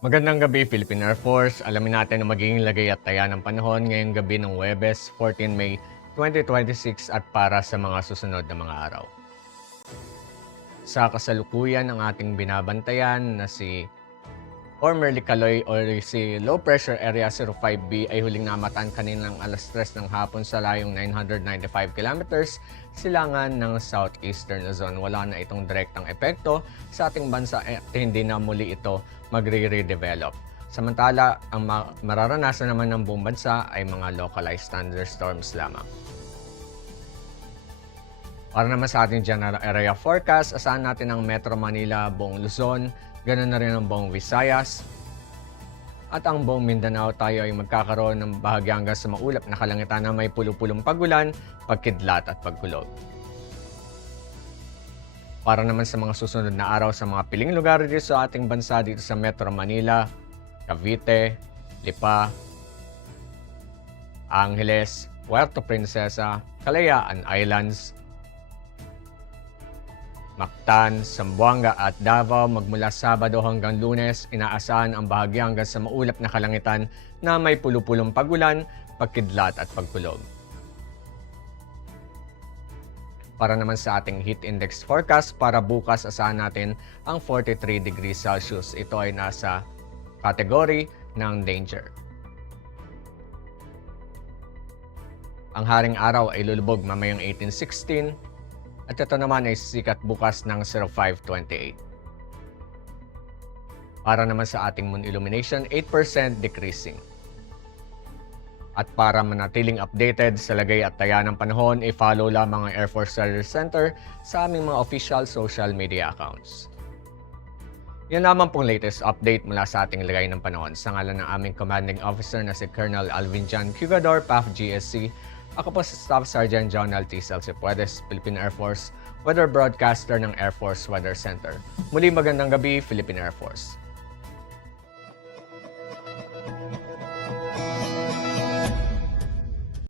Magandang gabi, Philippine Air Force. Alamin natin ang magiging lagay at taya ng panahon ngayong gabi ng Huwebes, 14 May 2026 at para sa mga susunod na mga araw. Sa kasalukuyan ng ating binabantayan na si formerly Kaloy or si Low Pressure Area 05B ay huling namataan kaninang alas 3 ng hapon sa layong 995 kilometers silangan ng Southeastern Luzon. Wala na itong direktang epekto sa ating bansa at hindi na muli ito magre-redevelop. Samantala, ang mararanasan naman ng buong bansa ay mga localized thunderstorms lamang. Para naman sa ating general area forecast, asahan natin ang Metro Manila, buong Luzon, ganoon na rin ang buong Visayas, at ang buong Mindanao. Tayo ay magkakaroon ng bahagya hanggang sa maulap na kalangitan na may pulupulong pagulan, pagkidlat at pagkulog. Para naman sa mga susunod na araw sa mga piling lugar dito sa ating bansa dito sa Metro Manila, Cavite, Lipa, Angeles, Puerto Princesa, Kalayaan Islands, Mactan, Zamboanga at Davao magmula Sabado hanggang Lunes, inaasahan ang bahagya hanggang sa maulap na kalangitan na may pulupulong pagulan, pagkidlat at pagkulog. Para naman sa ating heat index forecast, para bukas asahan natin ang 43 degrees Celsius. Ito ay nasa category ng danger. Ang haring araw ay lulubog mamayang 18:16 at ito naman ay sikat bukas ng 05:28. Para naman sa ating moon illumination, 8% decreasing. At para manatiling updated sa lagay at taya ng panahon, i-follow lamang ang Air Force Weather Center sa aming mga official social media accounts. Yan naman pong latest update mula sa ating lagay ng panahon. Sa ngalan ng aming commanding officer na si Colonel Alvin John Cugador, PAF GSC, ako po si Staff Sergeant John L. T. Celsipuedes, Philippine Air Force, Weather Broadcaster ng Air Force Weather Center. Muli magandang gabi, Philippine Air Force.